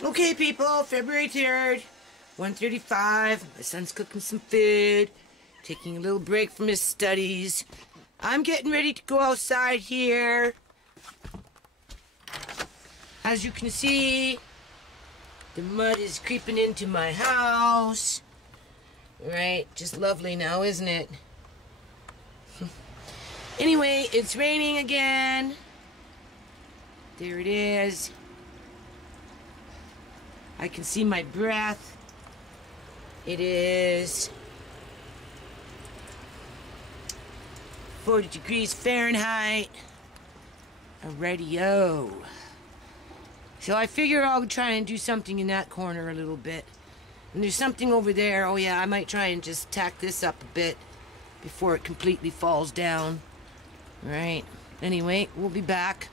Okay, people, February 3rd, 1:35. My son's cooking some food, taking a little break from his studies. I'm getting ready to go outside here. As you can see, the mud is creeping into my house. Right, just lovely now, isn't it? Anyway, it's raining again. There it is. I can see my breath. It is 40 degrees Fahrenheit. Alrighty-o. So I figure I'll try and do something in that corner a little bit. And there's something over there. Oh yeah, I might try and just tack this up a bit before it completely falls down. Alright. Anyway, we'll be back.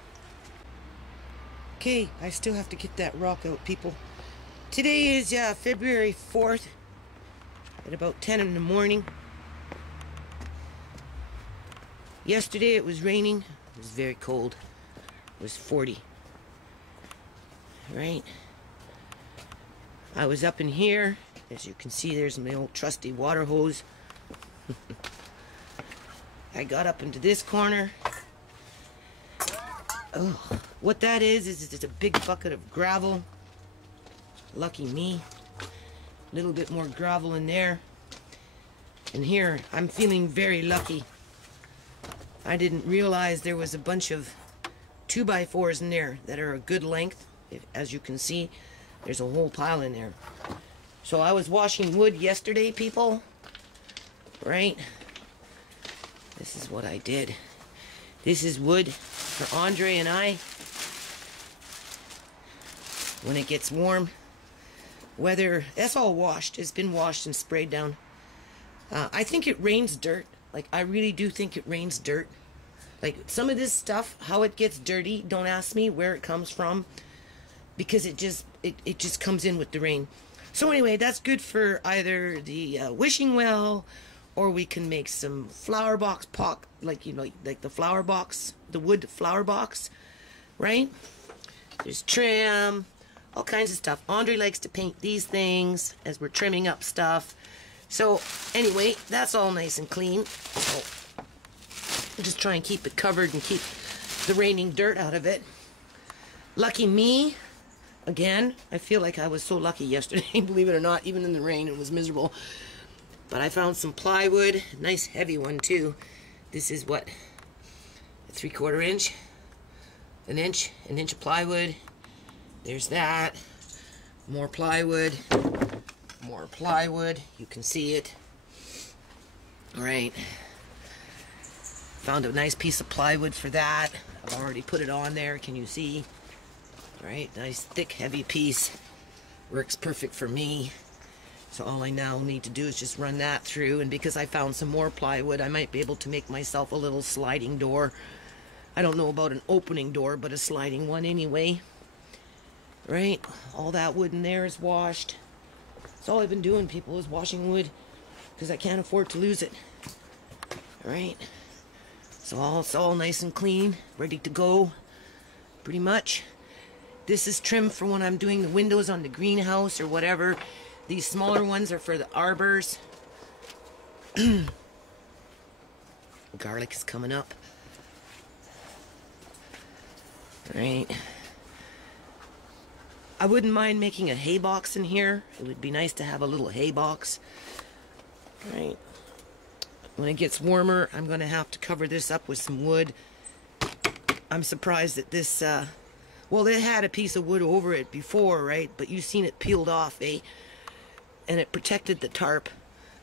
Okay, I still have to get that rock out, people. Today is February 4th at about 10 in the morning. Yesterday it was raining. It was very cold. It was 40. Right? I was up in here. As you can see, there's my old trusty water hose. I got up into this corner. Oh, what that is it's a big bucket of gravel. Lucky me. A little bit more gravel in there. And here, I'm feeling very lucky. I didn't realize there was a bunch of 2x4s in there that are a good length. As you can see, there's a whole pile in there. So I was washing wood yesterday, people. Right? This is what I did. This is wood for Andre and I. When it gets warm. Weather, that's all washed. It's been washed and sprayed down. I think it rains dirt. Like, I really do think it rains dirt. Like, some of this stuff, how it gets dirty, don't ask me where it comes from. Because it just comes in with the rain. So anyway, that's good for either the wishing well, or we can make some flower box like, you know, like the flower box, the wood flower box, right? There's trim. All kinds of stuff. Andre likes to paint these things as we're trimming up stuff. So, anyway, that's all nice and clean. So, just try and keep it covered and keep the raining dirt out of it. Lucky me. Again, I feel like I was so lucky yesterday, believe it or not. Even in the rain, it was miserable. But I found some plywood. Nice heavy one, too. This is what? A 3/4 inch? An inch of plywood. There's that. More plywood. More plywood. You can see it. Alright. Found a nice piece of plywood for that. I've already put it on there. Can you see? Alright. Nice, thick, heavy piece. Works perfect for me. So all I now need to do is just run that through. And because I found some more plywood, I might be able to make myself a little sliding door. I don't know about an opening door, but a sliding one anyway. Right? All that wood in there is washed. That's all I've been doing, people, is washing wood. Because I can't afford to lose it. Alright? So it's all nice and clean. Ready to go. Pretty much. This is trim for when I'm doing the windows on the greenhouse or whatever. These smaller ones are for the arbors. Garlic is coming up. Alright. I wouldn't mind making a hay box in here. It would be nice to have a little hay box. Right. When it gets warmer, I'm going to have to cover this up with some wood. I'm surprised that this, well, it had a piece of wood over it before, right? But you've seen it peeled off, eh? And it protected the tarp.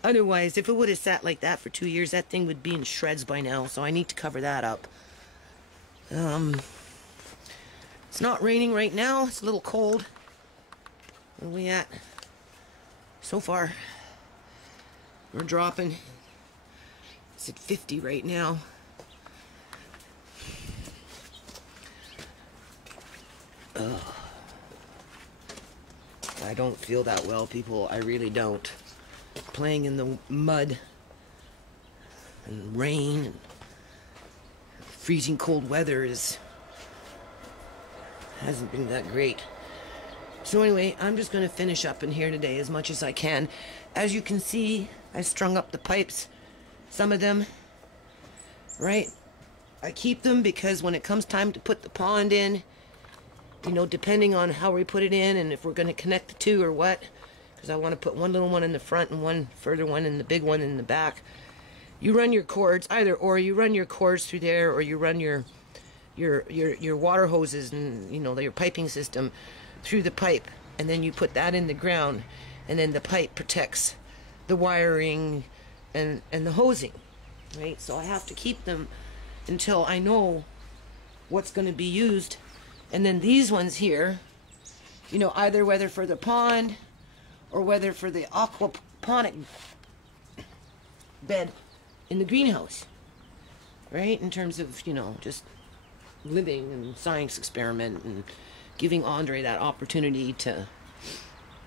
Otherwise, if it would have sat like that for 2 years, that thing would be in shreds by now. So I need to cover that up. It's not raining right now. It's a little cold. Where are we at? So far, we're dropping. It's at 50 right now. Ugh. I don't feel that well, people. I really don't. Playing in the mud and rain and freezing cold weather hasn't been that great. So anyway, I'm just going to finish up in here today as much as I can. As you can see, I strung up the pipes, some of them, right? I keep them because when it comes time to put the pond in, you know, depending on how we put it in and if we're going to connect the two or what, because I want to put one little one in the front and one further one in the big one in the back. You run your cords either, or you run your cords through there, or you run your water hoses and, you know, your piping system through the pipe, and then you put that in the ground, and then the pipe protects the wiring and the hosing, right? So I have to keep them until I know what's going to be used. And then these ones here, you know, either whether for the pond or whether for the aquaponic bed in the greenhouse, right? In terms of, you know, just living and science experiment and giving Andre that opportunity to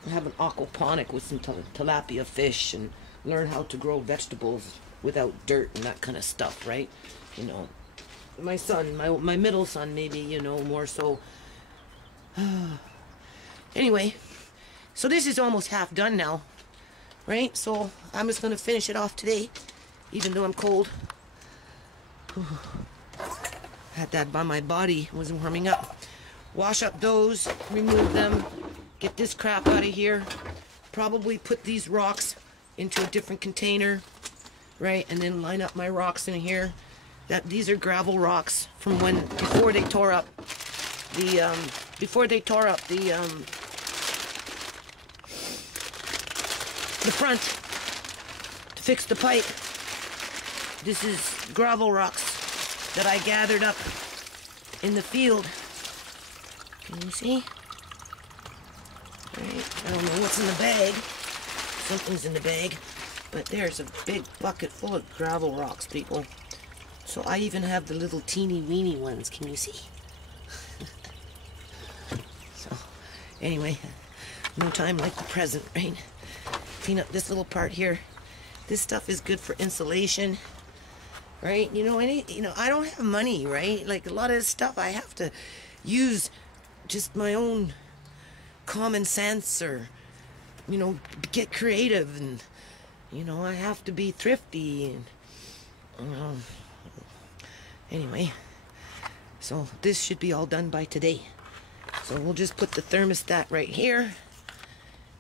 have an aquaponic with some tilapia fish and learn how to grow vegetables without dirt and that kind of stuff, right? You know, my son, my middle son, maybe, you know, more so. Anyway, so this is almost half done now, right? So I'm just going to finish it off today, even though I'm cold. Had that by my body, wasn't warming up. Wash up those, remove them, get this crap out of here. Probably put these rocks into a different container, right? And then line up my rocks in here. These are gravel rocks from before they tore up the front to fix the pipe. This is gravel rocks that I gathered up in the field. Can you see? Right. I don't know what's in the bag. Something's in the bag. But there's a big bucket full of gravel rocks, people. So I even have the little teeny weeny ones. Can you see? So, anyway, no time like the present, right? Clean up this little part here. This stuff is good for insulation, right? You know, I don't have money, right? Like a lot of this stuff I have to use just my own common sense, or, you know, get creative, and, you know, I have to be thrifty, and, you know. Anyway, so this should be all done by today. So we'll just put the thermostat right here,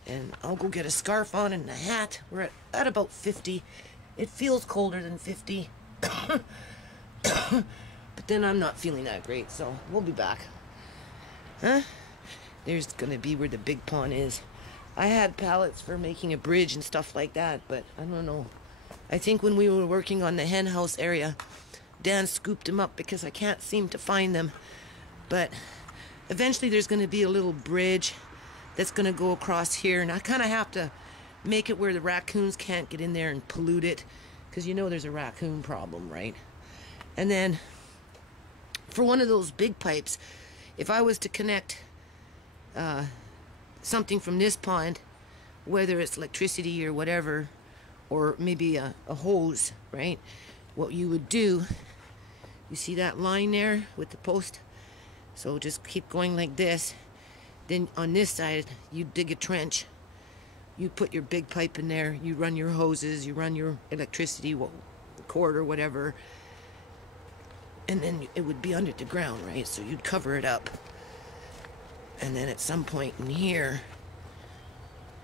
and I'll go get a scarf on and a hat. We're at about 50. It feels colder than 50. But then I'm not feeling that great, so we'll be back. Huh? There's gonna be where the big pond is. I had pallets for making a bridge and stuff like that, but I don't know. I think when we were working on the hen house area, Dan scooped them up because I can't seem to find them. But eventually there's going to be a little bridge that's going to go across here, and I kind of have to make it where the raccoons can't get in there and pollute it, because you know there's a raccoon problem, right? And then for one of those big pipes, if I was to connect something from this pond, whether it's electricity or whatever, or maybe a hose, right? What you would do, you see that line there with the post? So just keep going like this. Then on this side, you dig a trench. You put your big pipe in there. You run your hoses. You run your electricity cord or whatever. And then it would be under the ground, right? So you'd cover it up. And then at some point in here,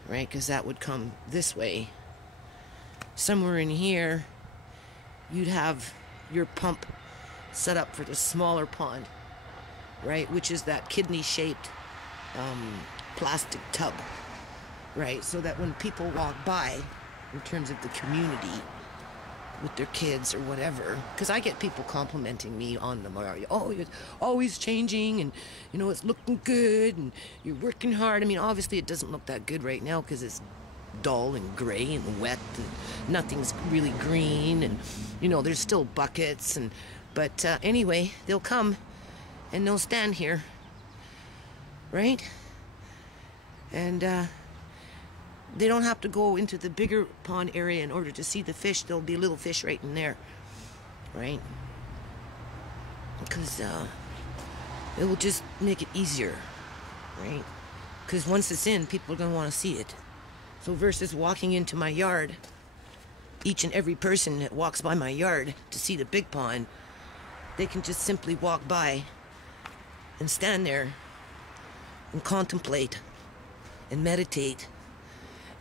right, because that would come this way, somewhere in here, you'd have your pump set up for the smaller pond, right, which is that kidney-shaped plastic tub, right, so that when people walk by, in terms of the community, with their kids or whatever, because I get people complimenting me on them, oh, you're always changing, and, you know, it's looking good, and you're working hard. I mean, obviously it doesn't look that good right now because it's dull and gray and wet, and nothing's really green, and, you know, there's still buckets, and but anyway, they'll come and they'll stand here, right? And they don't have to go into the bigger pond area in order to see the fish. There'll be little fish right in there, right? Because it will just make it easier, right? Because once it's in, people are going to want to see it. So versus walking into my yard, each and every person that walks by my yard to see the big pond, they can just simply walk by and stand there and contemplate and meditate.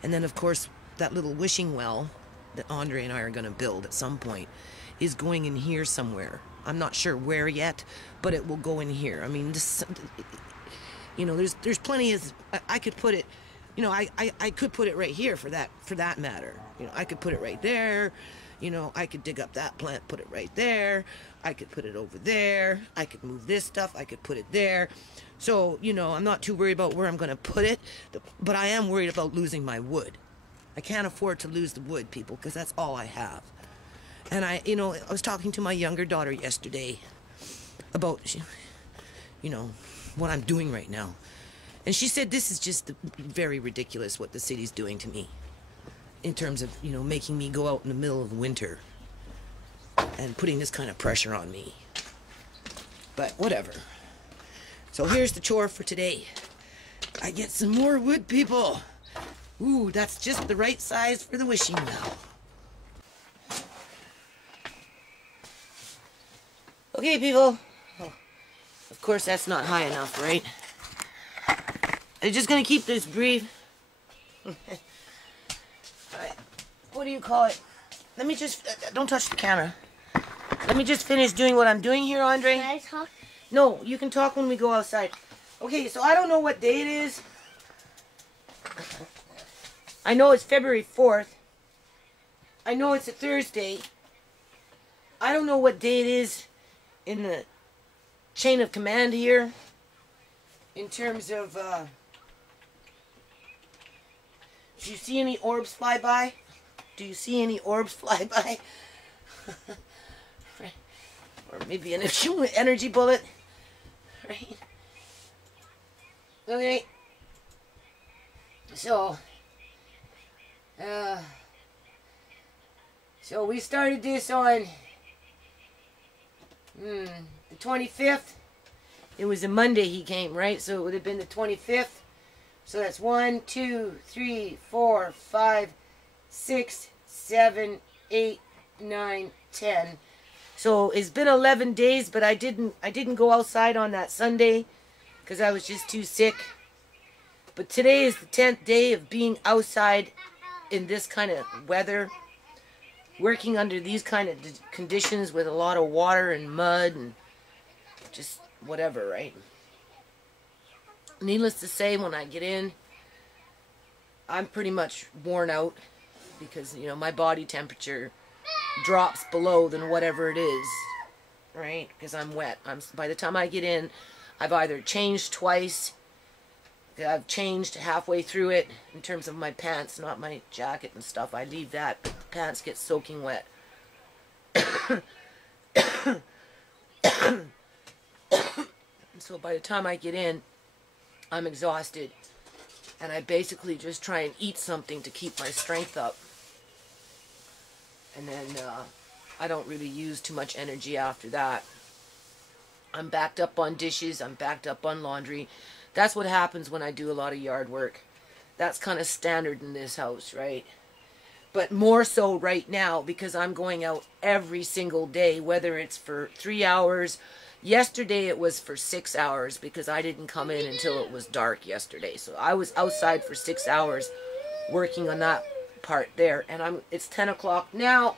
And then, of course, that little wishing well that Andre and I are going to build at some point is going in here somewhere. I'm not sure where yet, but it will go in here. I mean, this, you know, there's plenty of, I could put it, you know, I could put it right here for that matter. You know, I could put it right there. You know, I could dig up that plant, put it right there. I could put it over there. I could move this stuff. I could put it there. So, you know, I'm not too worried about where I'm going to put it, but I am worried about losing my wood. I can't afford to lose the wood, people, because that's all I have. And I was talking to my younger daughter yesterday about, you know, what I'm doing right now. And she said, this is just very ridiculous what the city's doing to me. In terms of, you know, making me go out in the middle of the winter and putting this kind of pressure on me. But whatever. So here's the chore for today. I get some more wood, people. Ooh, that's just the right size for the wishing well. Okay, people. Oh, of course, that's not high enough, right? I'm just gonna keep this brief. Alright, what do you call it? Let me just, don't touch the camera. Let me just finish doing what I'm doing here, Andre. Can I talk? No, you can talk when we go outside. Okay, so I don't know what day it is. I know it's February 4th. I know it's a Thursday. I don't know what day it is in the chain of command here. In terms of, do you see any orbs fly by? Do you see any orbs fly by? Or maybe an energy bullet. Right? Okay. So we started this on the 25th. It was a Monday he came, right? So it would have been the 25th. So that's 1, 2, 3, 4, 5, 6, 7, 8, 9, 10. So it's been 11 days, but I didn't go outside on that Sunday because I was just too sick. But today is the 10th day of being outside in this kind of weather, working under these kind of conditions with a lot of water and mud and just whatever, right? Needless to say, when I get in, I'm pretty much worn out because, you know, my body temperature drops below than whatever it is, right? Because I'm wet. By the time I get in, I've either changed twice, I've changed halfway through it in terms of my pants, not my jacket and stuff. I leave that, but the pants get soaking wet. So by the time I get in, I'm exhausted, and I basically just try and eat something to keep my strength up. And then I don't really use too much energy after that. I'm backed up on dishes, I'm backed up on laundry. That's what happens when I do a lot of yard work. That's kind of standard in this house, right? But more so right now because I'm going out every single day, whether it's for 3 hours. Yesterday it was for 6 hours because I didn't come in until it was dark yesterday. So I was outside for 6 hours working on that part there. And it's 10 o'clock now.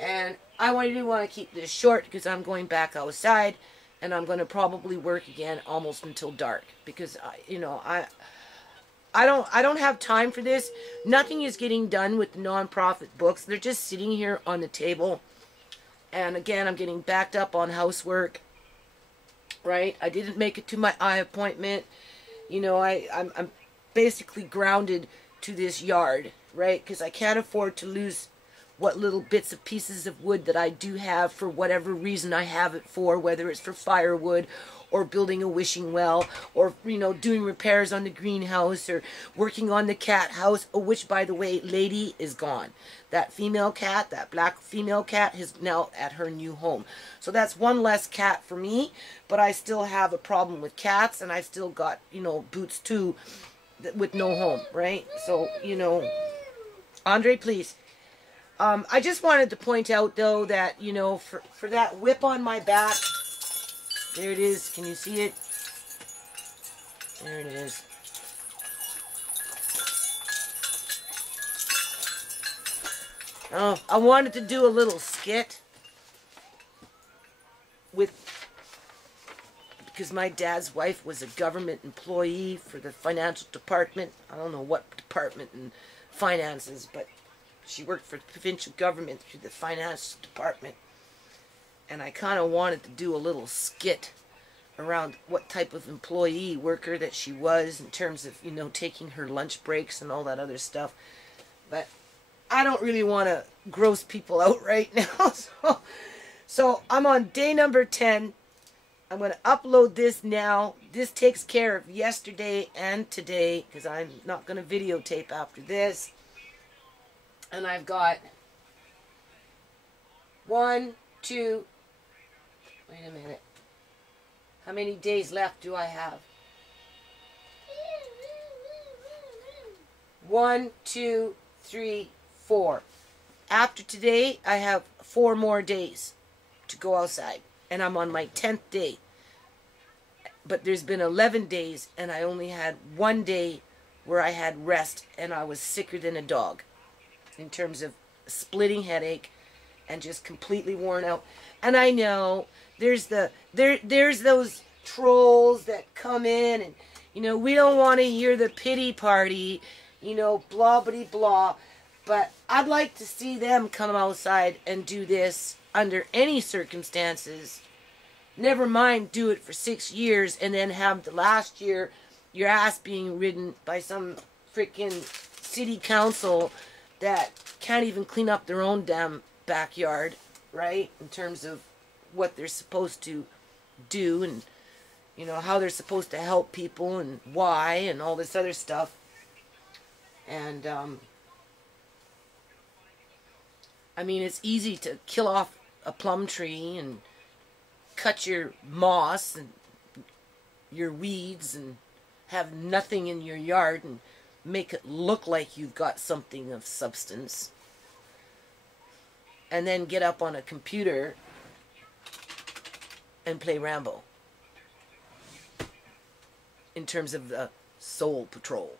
And I really want to keep this short because I'm going back outside. And I'm going to probably work again almost until dark. Because, you know, I don't have time for this. Nothing is getting done with the nonprofit books. They're just sitting here on the table. And again, I'm getting backed up on housework. Right? I didn't make it to my eye appointment. You know, I'm basically grounded to this yard, right? Because I can't afford to lose what little bits of pieces of wood that I do have for whatever reason I have it for, whether it's for firewood or building a wishing well or, you know, doing repairs on the greenhouse or working on the cat house, which, by the way, Lady is gone. That female cat, that black female cat, is now at her new home. So that's one less cat for me, but I still have a problem with cats, and I still got, you know, Boots too, with no home, right? So, you know, Andre, please. I just wanted to point out, though, that, you know, for that whip on my back, there it is. Can you see it? There it is. Oh, I wanted to do a little skit because my dad's wife was a government employee for the financial department. I don't know what department in finances, but she worked for the provincial government through the finance department. And I kind of wanted to do a little skit around what type of employee worker that she was in terms of, you know, taking her lunch breaks and all that other stuff. But I don't really want to gross people out right now. So I'm on day number 10. I'm going to upload this now. This takes care of yesterday and today because I'm not going to videotape after this. And I've got 1, 2, wait a minute. How many days left do I have? 1, 2, 3, 4. After today, I have 4 more days to go outside. And I'm on my 10th day. But there's been 11 days, and I only had 1 day where I had rest, and I was sicker than a dog in terms of splitting headache and just completely worn out. And I know there's those trolls that come in and, you know, we don't want to hear the pity party, you know, blah, blah, blah. But I'd like to see them come outside and do this under any circumstances. Never mind do it for 6 years and then have the last year your ass being ridden by some freaking city council that can't even clean up their own damn backyard, right? In terms of what they're supposed to do and, you know, how they're supposed to help people and why and all this other stuff. And, I mean, it's easy to kill off a plum tree and cut your moss and your weeds and have nothing in your yard and make it look like you've got something of substance. And then get up on a computer and play Rambo. In terms of the Soul Patrol.